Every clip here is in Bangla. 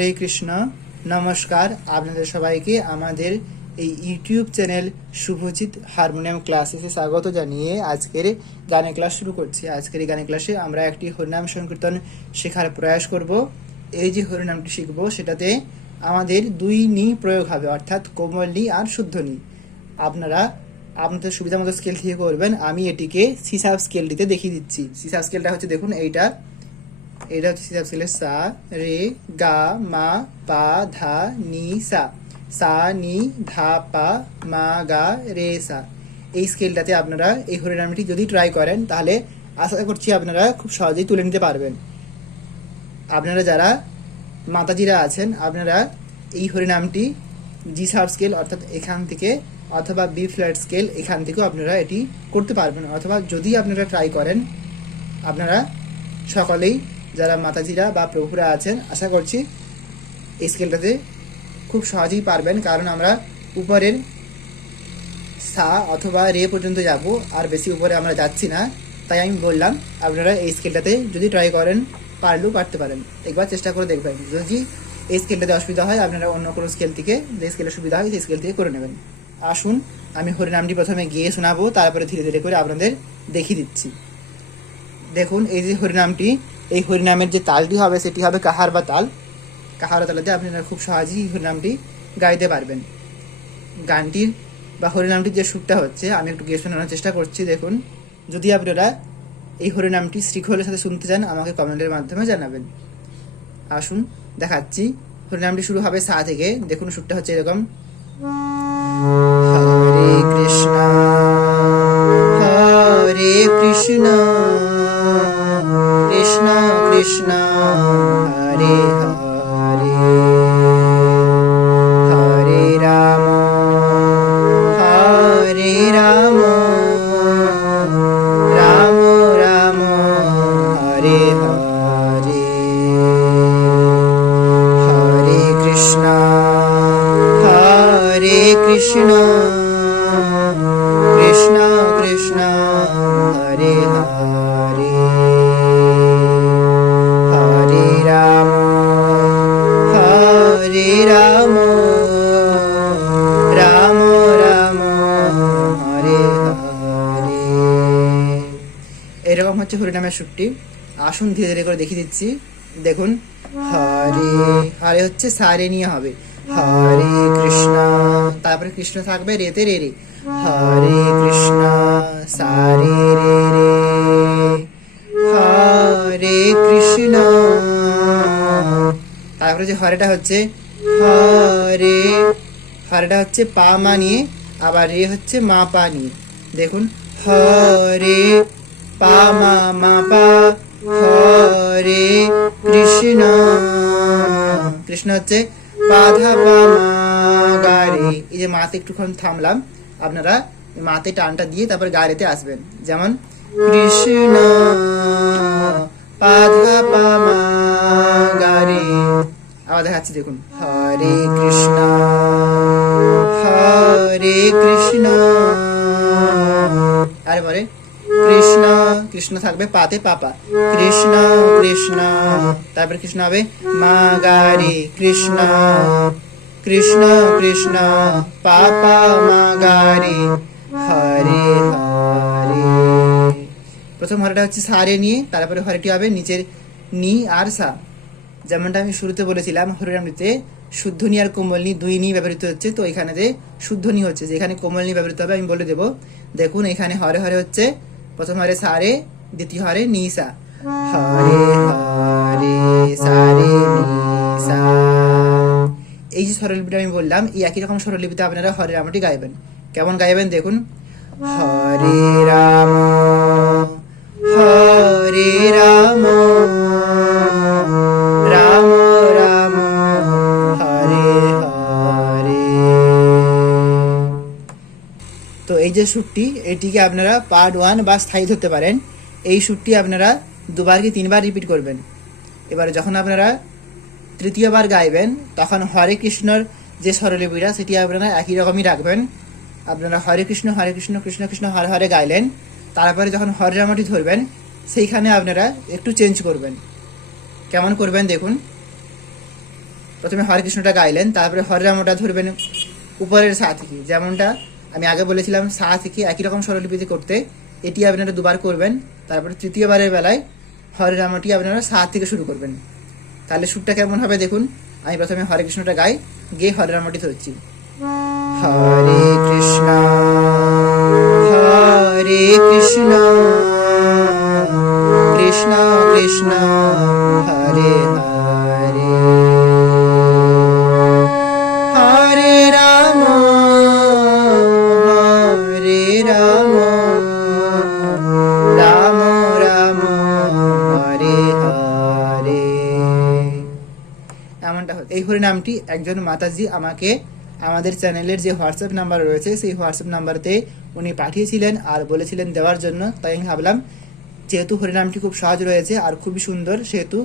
হরে কৃষ্ণ। নমস্কার আপনাদের সবাইকে আমাদের এই ইউটিউব চ্যানেল শুভজিৎ হারমোনিয়াম ক্লাসেসে স্বাগত জানিয়ে আজকের গানের ক্লাস শুরু করছি। আজকের এই গানের ক্লাসে আমরা একটি হরিনাম সংকীর্তন শেখার প্রয়াস করব। এই যে হরিনামটি শিখব সেটাতে আমাদের দুই নি প্রয়োগ হবে, অর্থাৎ কোমল নি আর শুদ্ধ নি। আপনারা আপনাদের সুবিধা মতো স্কেল থেকে করবেন। আমি এটিকে সিসাব স্কেলটিতে দেখিয়ে দিচ্ছি। সিসাব স্কেলটা হচ্ছে দেখুন, এটা হচ্ছে সিসাব স্কেলের সা রে গা মা পা ধা নি সা, সা নি ধা পা মা গা রে সা। এই স্কেলটাতে আপনারা এই হরিনামটি যদি ট্রাই করেন তাহলে আশা করছি আপনারা খুব সহজেই তুলে নিতে পারবেন। আপনারা যারা মাতাজিরা আছেন আপনারা এই হরিনামটি জি শার্প স্কেল অর্থাৎ এখান থেকে অথবা বি ফ্ল্যাট স্কেল এখান থেকেও আপনারা এটি করতে পারবেন, অথবা যদি আপনারা ট্রাই করেন আপনারা সকলেই যারা মাতাজিরা বা প্রভুরা আছেন আশা করছি এই স্কেলটাতে খুব সহজেই পারবেন, কারণ আমরা উপরের সা অথবা রে পর্যন্ত যাব, আর বেশি উপরে আমরা যাচ্ছি না। তাই আমি বললাম আপনারা এই স্কেলটাতে যদি ট্রাই করেন পারলেও পারতে পারেন, একবার চেষ্টা করে দেখবেন। যদি এই স্কেলটাতে অসুবিধা হয় আপনারা অন্য কোনো স্কেল থেকে, যে স্কেলের সুবিধা হয় সেই স্কেল থেকে করে নেবেন। আসুন আমি হরিনামটি প্রথমে গিয়ে শোনাবো, তারপরে ধীরে ধীরে করে আপনাদের দেখিয়ে দিচ্ছি। দেখুন এই যে হরিনামটি, এই হরিনামের যে তালটি হবে সেটি হবে কাহার বা তাল। কাহার তালেতে আপনারা খুব সহজেই হরিনামটি গাইতে পারবেন। গানটির বা হরিনামটির যে সুরটা হচ্ছে আমি একটু গিয়ে শোনানোর চেষ্টা করছি। দেখুন, যদি আপনারা এই হরিনামটি শৃঙ্খলের সাথে শুনতে চান আমাকে কমেন্টের মাধ্যমে জানাবেন। আসুন দেখাচ্ছি। হরিনামটি শুরু হবে সা থেকে। দেখুন সুরটা হচ্ছে এরকম, হরে কৃষ্ণ হরে কৃষ্ণ কৃষ্ণ কৃষ্ণ হরে হরে, হরে রাম হরে রাম রাম রাম হরে হরে, হরে কৃষ্ণ হরে কৃষ্ণ কৃষ্ণ কৃষ্ণ হরে হরে, হরে রাম হরে রাম রাম রাম হরে হরে। এরকম হচ্ছে হরিনামের সুরটি। আসুন ধীরে ধীরে করে দেখিয়ে দিচ্ছি। দেখুন, হরে হরে হচ্ছে সারে নিয়ে হবে, হরে কৃষ্ণ, তারপরে কৃষ্ণ থাকবে রেতে রে রে, হরে কৃষ্ণ সারে রে রে, হরে কৃষ্ণ। তারপরে যে হরেটা হচ্ছে হরে, হরেটা হচ্ছে পা মা নিয়ে, আবার রে হচ্ছে মা পা নিয়ে। দেখুন, হরে পা মা মা পা, হরে কৃষ্ণ, কৃষ্ণ হচ্ছে পাধা পা মা গা রে। এই যে মাতে একটুক্ষণ থামলাম, আপনারা মাতে টানটা দিয়ে তারপর গাড়িতে আসবেন। যেমন কৃষ্ণ পাধা পা মা গা রে। আবার দেখাচ্ছি, দেখুন, হরে কৃষ্ণ হরে কৃষ্ণ, তারপরে কৃষ্ণ, কৃষ্ণ থাকবে পাতে পাপা, কৃষ্ণ কৃষ্ণ, তারপরে কৃষ্ণ হবে মা গা রে, কৃষ্ণ কৃষ্ণ কৃষ্ণ পাপা মা গা রে, হরে হরে। প্রথম হরেটা হচ্ছে সারে নিয়ে, তারপরে হরেটি হবে নিচের নি আর সা। যেমনটা আমি শুরুতে বলেছিলাম হরিনামটিতে শুদ্ধ নি আর কোমল নি দুই নি ব্যবহৃত হচ্ছে, তো এখানে যে শুদ্ধ নি হচ্ছে, যে এখানে কোমল নি ব্যবহৃত হবে আমি বলে দেবো। দেখুন এখানে হরে হরে হচ্ছে, প্রথম হরে সারে, দ্বিতীয় হরে নি সা, হরে হরে সারে নি সা। এই যে স্বরলিপিটা আমি বললাম এই একই রকম স্বরলিপিতে আপনারা হরে রামটি গাইবেন। কেমন গাইবেন দেখুন, হরে রাম হরে রাম রাম রাম হরে হরে। তো এই যে সুরটি, এটিকে আপনারা পার্ট 1 বা স্থায়ী ধরতে পারেন। এই সুরটি আপনারা 2বার কি 3বার রিপিট করবেন। এবারে যখন আপনারা তৃতীয়বার গাইবেন তখন হরে কৃষ্ণর যে স্বরলিপিটা সেটি আপনারা একই রকমই রাখবেন। আপনারা হরে কৃষ্ণ কৃষ্ণ কৃষ্ণ হরে হরে গাইলেন, তারপরে যখন হরে রামটি ধরবেন সেইখানে আপনারা একটু চেঞ্জ করবেন। কেমন করবেন দেখুন, প্রথমে হরে কৃষ্ণটা গাইলেন, তারপরে হরে রামটা ধরবেন উপরের সা থেকে, যেমনটা আমি আগে বলেছিলাম সা থেকে একই রকম স্বরলিপিতে করতে। এটি আপনারা দুবার করবেন, তারপরে তৃতীয়বারের বেলায় হরে রামটি আপনারা সা থেকে শুরু করবেন। তাহলে সুরটা কেমন হবে দেখুন। আমি প্রথমে হরে কৃষ্ণটা গাই, গিয়ে হরে রামটি ধরছি। হরে কৃষ্ণ হরে কৃষ্ণ কৃষ্ণ কৃষ্ণ হরে হরে হরে রাম হরে রাম রাম রাম হরে হরে। এমনটা হচ্ছে। এই হরিনামটি একজন মাতাজি আমাকে আমাদের চ্যানেলের যে হোয়াটসঅ্যাপ নাম্বার রয়েছে সেই হোয়াটসঅ্যাপ নাম্বারতে উনি পাঠিয়েছিলেন আর বলেছিলেন দেওয়ার জন্য। তাই আমি ভাবলাম যেহেতু হরিনামটি খুব সহজ রয়েছে আর খুবই সুন্দর, সেহেতু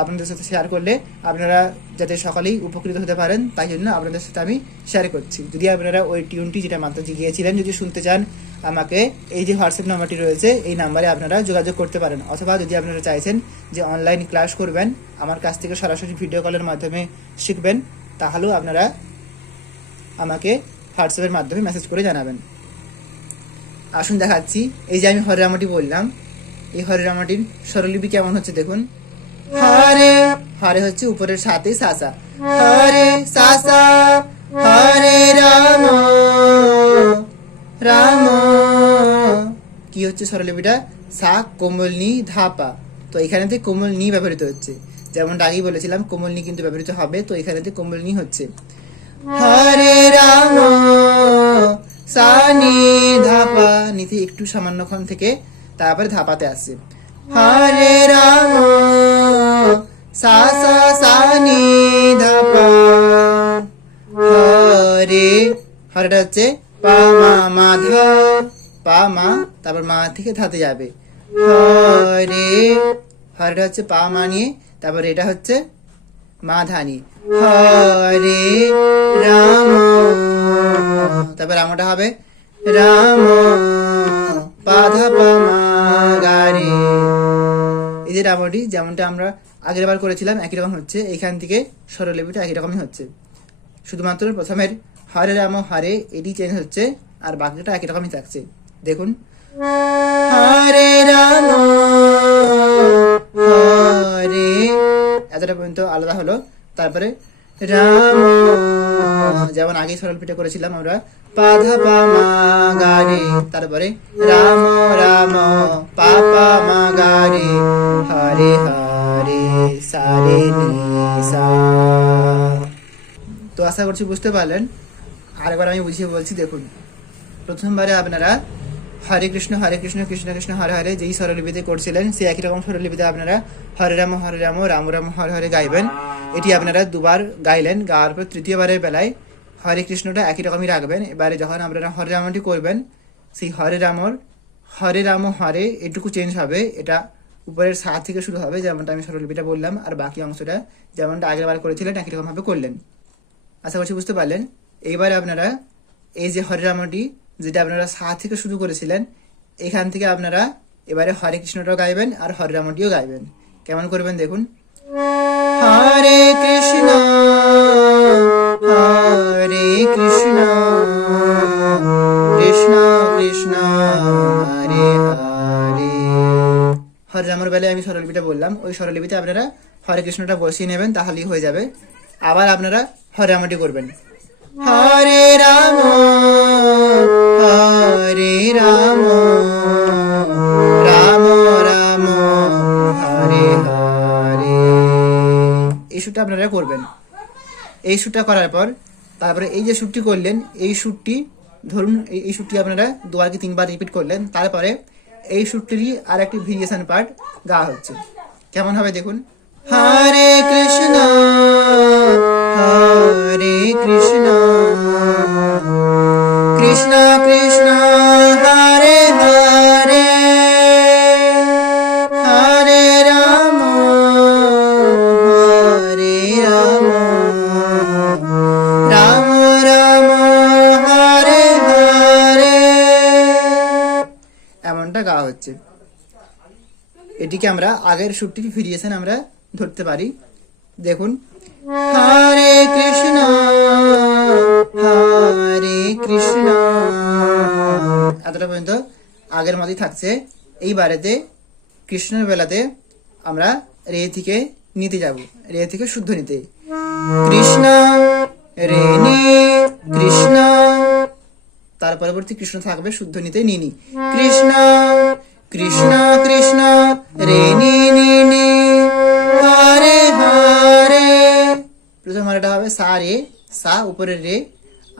আপনাদের সাথে শেয়ার করলে আপনারা যাতে সকলেই উপকৃত হতে পারেন, তাই জন্য আপনাদের সাথে আমি শেয়ার করছি। যদি আপনারা ওই টিউনটি যেটা মাতাজি গিয়েছিলেন যদি শুনতে চান, আমাকে এই যে হোয়াটসঅ্যাপ নাম্বারটি রয়েছে এই নাম্বারে আপনারা যোগাযোগ করতে পারেন। অথবা যদি আপনারা চাইছেন যে অনলাইন ক্লাস করবেন, আমার কাছ থেকে সরাসরি ভিডিও কলের মাধ্যমে শিখবেন, তাহলেও আপনারা আমাকে হোয়াটসঅ্যাপের মাধ্যমে মেসেজ করে জানাবেন। আসুন দেখাচ্ছি। এই যে আমি হরে রামটি বললাম, এই হরে রামটির স্বরলিপি কেমন হচ্ছে দেখুন। হরে হরে হচ্ছে উপরের সাথে সাসা, হরে সাসা হরে রাম রাম। কি হচ্ছে স্বরলিপিটা? সা কোমল নি ধাপা। তো এখানেতে কোমল নি ব্যবহৃত হচ্ছে, যেমনটা আগেই বলেছিলাম কোমল নি কিন্তু ব্যবহৃত হবে, তো এখানেতে কোমল নি হচ্ছে। হরে রাম সা নি ধাপা, নিতে একটু সামান্য ক্ষণ থেকে তারপরে ধাপাতে আসছে। হরে রাম সা সা সা নি ধাপা হরে। হরেটা হচ্ছে পা মা মা ধা, পা মা তারপর মা থেকে ধাতে যাবে। হরে হরেটা হচ্ছে পা মা নিয়ে, তারপর এটা হচ্ছে মা ধানি। হরে রাম, তারপর রামটা হবে রাম পাধা পা মা গা রে। এই যে রামটি যেমনটা আমরা আগের বার করেছিলাম একই রকম হচ্ছে, এখান থেকে স্বরলিপিটা একই রকমই হচ্ছে, শুধুমাত্র প্রথমের হরে রাম হরে এটি চেঞ্জ হচ্ছে আর বাকিটা একই রকমই থাকছে। দেখুন হরে রাম হরে, এতটা পর্যন্ত আলাদা হলো। তারপরে রাম, যেমন আগে স্বরলিপিটা করেছিলাম আমরা পাধা পা মা গা রে, তারপরে রাম রাম পা পা মা গা রে হরে হরে সা রে নি সা। তো আশা করছি বুঝতে পারলেন। আরেকবার আমি বুঝিয়ে বলছি দেখুন। প্রথমবারে আপনারা হরে কৃষ্ণ কৃষ্ণ কৃষ্ণ হরে হরে যেই স্বরলিপিতে করছিলেন সেই একই রকম স্বরলিপিতে আপনারা হরে রাম রাম রাম হরে হরে গাইবেন। এটি আপনারা দুবার গাইলেন, গাওয়ার পর তৃতীয়বারের বেলায় হরে কৃষ্ণটা একই রকমই রাখবেন। এবারে যখন আপনারা হরে রামটি করবেন, সেই হরে রাম হরে এটুকু চেঞ্জ হবে, এটা উপরের সা থেকে শুরু হবে, যেমনটা আমি স্বরলিপিটা বললাম, আর বাকি অংশটা যেমনটা আগের বার করেছিলেন একই রকমভাবে করলেন। আশা করছি বুঝতে পারলেন। এইবারে আপনারা এই যে হরে রামটি যেটা আপনারা সা থেকে শুরু করেছিলেন, এখান থেকে আপনারা এবারে হরে কৃষ্ণটাও গাইবেন আর হরে রামটিও গাইবেন। কেমন করবেন দেখুন। হরে কৃষ্ণ কৃষ্ণ কৃষ্ণ হরে হরে। হরে রামের বেলায় আমি স্বরলিপিটা বললাম, ওই স্বরলিপিতে আপনারা হরে কৃষ্ণটা বসিয়ে নেবেন, তাহলেই হয়ে যাবে। আবার আপনারা হরে রামটি করবেন। হরে রাম রাম রাম হরে হরে। এই সুরটা আপনারা করবেন। এই সুরটা করার পর তারপরে এই যে সুরটি করলেন, এই সুরটি ধরুন এই সুরটি আপনারা দুবার কি তিনবার রিপিট করলেন, তারপরে এই সুরটিরই আর একটি ভেরিয়েশন পার্ট গাওয়া হচ্ছে। কেমন হবে দেখুন। হরে কৃষ্ণ কৃষ্ণ কৃষ্ণ হরে হরে হরে রাম রাম রাম হরে হরে। এমনটা গাওয়া হচ্ছে। এটিকে আমরা আগের সুরটির ভেরিয়েশন আমরা ধরতে পারি। দেখুন হরে কৃষ্ণ হরে কৃষ্ণ। এতটা পর্যন্ত আগের মতোই থাকছে। এইবারেতে কৃষ্ণের বেলাতে আমরা রে থেকে নিতে যাব, রে থেকে শুদ্ধ নিতে। কৃষ্ণ রে নি কৃষ্ণ, তার পরবর্তী কৃষ্ণ থাকবে শুদ্ধ নিতে নি নি। কৃষ্ণ কৃষ্ণ কৃষ্ণ রে নি নি নি, হরে হরে। প্রথম হরেটা হবে সা রে, সা উপরের রে,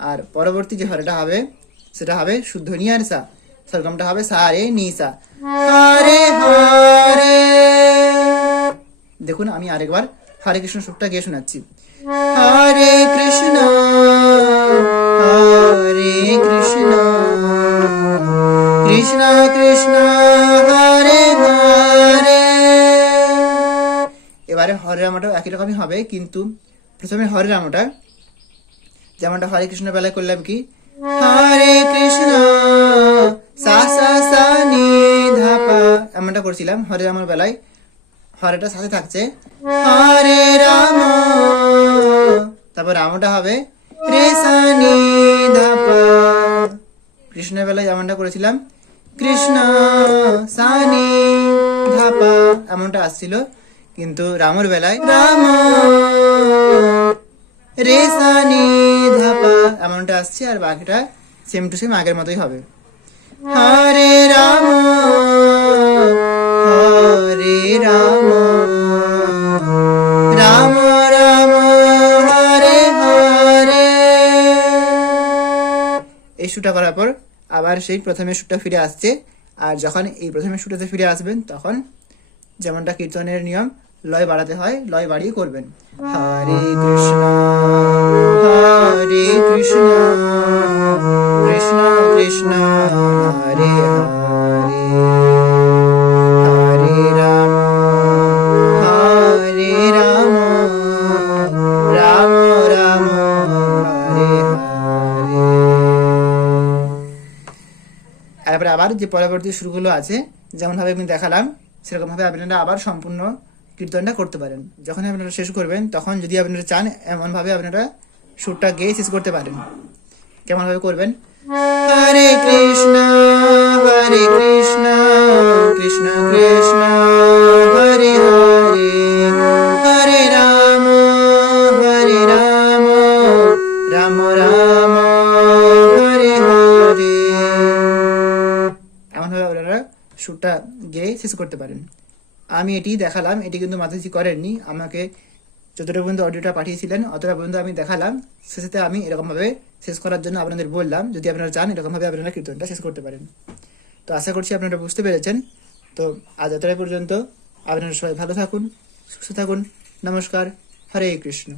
আর পরবর্তী যে হরেটা হবে সেটা হবে শুদ্ধ নি আর সা, সরগমটা হবে সা রে নি সা। হরে হরে। দেখুন আমি আরেকবার হরে কৃষ্ণ সুরটা গিয়ে শোনাচ্ছি। হরে কৃষ্ণ হরে কৃষ্ণ কৃষ্ণ কৃষ্ণ হরে হরে। এবারে হরে রামটাও একই রকমই হবে, কিন্তু প্রথমে হরে রামটা যেমনটা হরে কৃষ্ণ বেলায় করলাম কি হরে কৃষ্ণ সা সা সা নি ধা পা, এমনটা করছিলাম। হরে রামের বেলায় হরেটা সাথে থাকছে হরে রাম, তারপর রামটা হবে রে সা নি ধা পা। কৃষ্ণের বেলায় যেমনটা করেছিলাম কৃষ্ণ সা নি ধা পা, এমনটা আসছিল, কিন্তু রামের বেলায় রাম রে সা নি ধা পা এমনটা আসছে, আর বাকিটা সেম টু সেম আগের মতোই হবে। হরে রাম হরে রাম রাম রাম হরে হরে। এই সুরটা করার পর আবার সেই প্রথমে সুরটা ফিরে আসছে, আর যখন এই প্রথমে সুরটাতে ফিরে আসবেন তখন যেমনটা কীর্তনের নিয়ম লয় বাড়াতে হয়, লয় বাড়িয়ে করবেন। হরে কৃষ্ণ হরে কৃষ্ণ কৃষ্ণ কৃষ্ণ হরে হরে, হরে রাম হরে রাম রাম রাম হরে হরে। তারপরে আবার যে পরবর্তী সুরগুলো আছে যেমনভাবে আমি দেখালাম সেরকমভাবে আপনারা আবার সম্পূর্ণ কীর্তনটা করতে পারেন। যখন আপনারা শেষ করবেন তখন যদি আপনারা চান এমনভাবে আপনারা সুরটা গেয়ে শেষ করতে পারেন। কেমনভাবে করবেন? হরে কৃষ্ণ কৃষ্ণ কৃষ্ণ হরে হরে, হরে রাম রাম রাম হরে হরে। এমনভাবে আপনারা সুরটা গেয়ে শেষ করতে পারেন। আমি এটি দেখালাম, এটি কিন্তু মাতাজি করেননি, আমাকে যতটা পর্যন্ত অডিওটা পাঠিয়েছিলেন অতটা পর্যন্ত আমি দেখালাম। শেষেতে আমি এরকমভাবে শেষ করার জন্য আপনাদের বললাম, যদি আপনারা চান এরকমভাবে আপনারা কীর্তনটা শেষ করতে পারেন। তো আশা করছি আপনারা বুঝতে পেরেছেন। তো আজ এতটাই পর্যন্ত। আপনারা সবাই ভালো থাকুন, সুস্থ থাকুন। নমস্কার। হরে কৃষ্ণ।